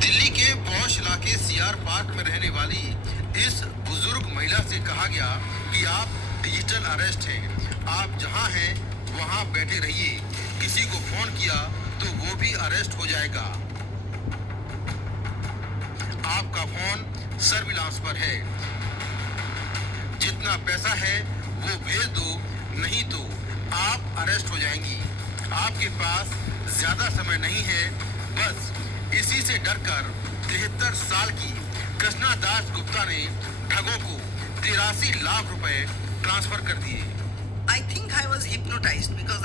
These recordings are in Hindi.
दिल्ली के पौष इलाके सीआर पार्क में रहने वाली इस बुजुर्ग महिला से कहा गया कि आप डिजिटल अरेस्ट हैं, आप जहां हैं वहां बैठे रहिए, किसी को फोन किया तो वो भी अरेस्ट हो जाएगा। आपका फोन सर्विलांस पर है, जितना पैसा है वो भेज दो, नहीं तो आप अरेस्ट हो जाएंगी। आपके पास ज्यादा समय नहीं है, बस इसी से डरकर 73 साल की कृष्णा दास गुप्ता ने ठगों को 83 लाख रुपए ट्रांसफर कर दिए। I think I was hypnotized because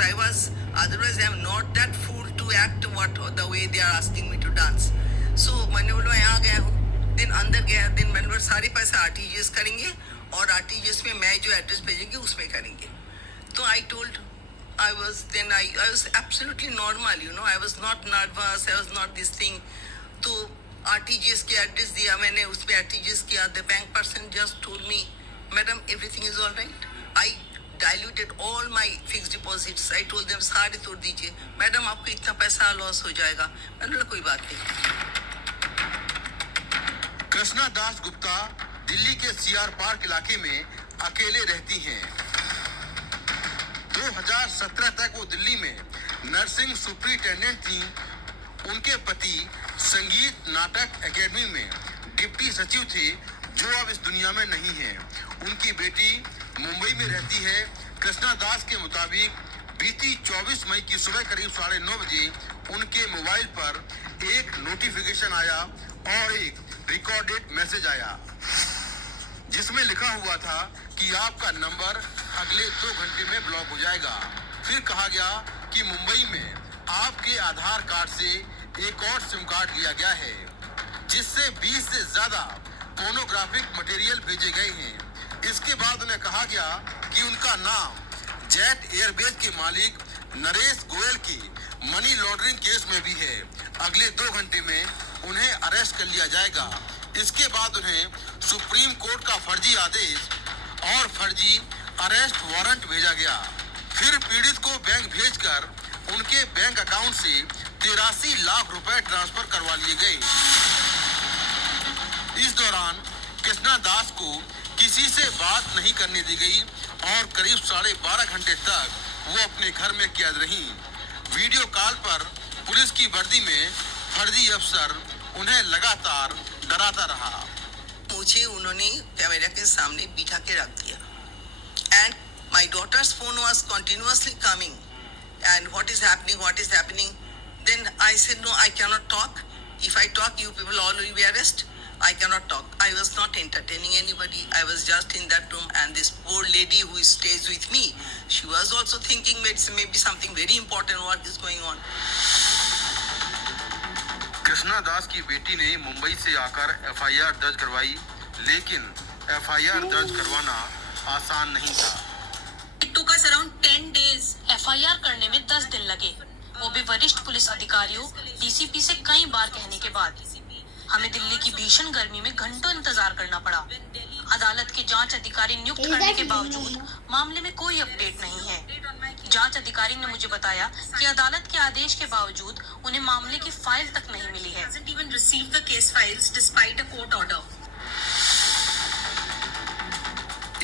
otherwise I am not that fool to act the way they are asking me to dance. So मैंने बोला यहाँ गया हूँ, दिन अंदर गया, दिन मैंने बोला सारे पैसे RTGS करेंगे और RTGS में मैं जो एड्रेस भेजेंगे उसमें करेंगे। तो I was absolutely normal, I was not nervous, I was not this thing. तो RTGS के एड्रेस दिया मैंने, उस पर RTGS किया। The bank person just told me, madam, everything is all right. I diluted all my fixed deposits. I told them सारे तोड़ दीजिए, मैडम आपको इतना पैसा लॉस हो जाएगा। मैंने बोला कोई बात नहीं। कृष्णा दास गुप्ता दिल्ली के सीआर पार्क इलाके में अकेले रहती हैं। 2017 तक वो दिल्ली में नर्सिंग सुपरिटेंडेंट थी। उनके पति संगीत नाटक एकेडमी में डिप्टी सचिव थे, जो अब इस दुनिया में नहीं है। उनकी बेटी मुंबई में रहती है। कृष्णा दास के मुताबिक बीती 24 मई की सुबह करीब 9:30 बजे उनके मोबाइल पर एक नोटिफिकेशन आया और एक रिकॉर्डेड मैसेज आया, जिसमें लिखा हुआ था कि आपका नंबर अगले 2 घंटे में ब्लॉक हो जाएगा। फिर कहा गया कि मुंबई में आपके आधार कार्ड से एक और सिम कार्ड लिया गया है, जिससे 20 से ज्यादा पोर्नोग्राफिक मटेरियल भेजे गए हैं। इसके बाद उन्हें कहा गया कि उनका नाम जेट एयरवेज के मालिक नरेश गोयल की मनी लॉन्ड्रिंग केस में भी है। अगले 2 घंटे में उन्हें अरेस्ट कर लिया जाएगा। इसके बाद उन्हें सुप्रीम कोर्ट का फर्जी आदेश और फर्जी अरेस्ट वारंट भेजा गया। फिर पीड़ित को बैंक भेजकर उनके बैंक अकाउंट से 83 लाख रुपए ट्रांसफर करवा लिए गए। इस दौरान कृष्णा दास को किसी से बात नहीं करने दी गई और करीब 12.5 घंटे तक वो अपने घर में कैद रही। वीडियो कॉल पर पुलिस की वर्दी में फर्जी अफसर उन्हें लगातार डराता रहा। मुझे उन्होंने कैमरा के सामने बिठा के रख दिया and my daughter's phone was continuously coming and what is happening then I said no, I cannot talk, if I talk you people all will be arrest, I cannot talk. I was not entertaining anybody. I was just in that room, and this poor lady who stays with me, she was also thinking maybe something very important what is going on. Krishna Das की बेटी ने मुंबई से आकर FIR दर्ज करवाई, लेकिन FIR दर्ज करवाना आसान नहीं था। It took us around 10 days. FIR करने में 10 दिन लगे, वो भी वरिष्ठ पुलिस अधिकारियों DCP से कई बार कहने के बाद। हमें दिल्ली की भीषण गर्मी में घंटों इंतजार करना पड़ा। अदालत के जांच अधिकारी नियुक्त करने के बावजूद मामले में कोई अपडेट नहीं है। जांच अधिकारी ने मुझे बताया कि अदालत के आदेश के बावजूद उन्हें मामले की फाइल तक नहीं मिली है।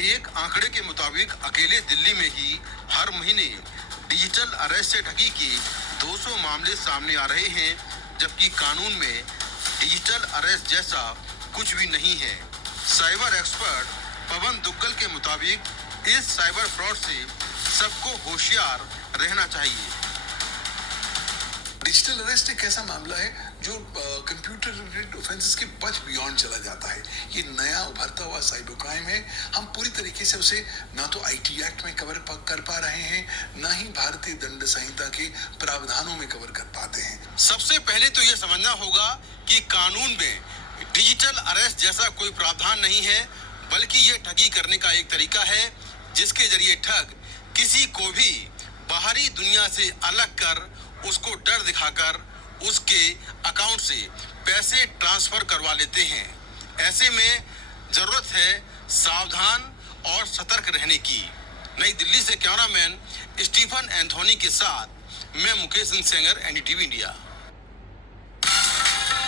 एक आंकड़े के मुताबिक अकेले दिल्ली में ही हर महीने डिजिटल अरेस्ट से ठगी के 200 मामले सामने आ रहे हैं, जबकि कानून में डिजिटल अरेस्ट जैसा कुछ भी नहीं है। साइबर एक्सपर्ट पवन दुग्गल के मुताबिक इस साइबर फ्रॉड से सबको होशियार रहना चाहिए। डिजिटल अरेस्ट एक ऐसा मामला है जो कंप्यूटर रिलेटेड ऑफेंसेस के मच बियॉन्ड चला जाता है। ये नया उभरता हुआ साइबर क्राइम है। हम पूरी तरीके से उसे ना तो IT एक्ट में कवर कर पा रहे हैं, ना ही भारतीय दंड संहिता के प्रावधानों में कवर कर पाते हैं। सबसे पहले तो ये समझना होगा कि कानून में डिजिटल अरेस्ट जैसा कोई प्रावधान नहीं है, बल्कि ये ठगी करने का एक तरीका है, जिसके जरिए ठग किसी को भी बाहरी दुनिया से अलग कर उसको डर दिखाकर उसके अकाउंट से पैसे ट्रांसफर करवा लेते हैं। ऐसे में जरूरत है सावधान और सतर्क रहने की। नई दिल्ली से कैमरामैन स्टीफन एंथोनी के साथ मैं मुकेश सिंह सेंगर, एनडीटीवी इंडिया।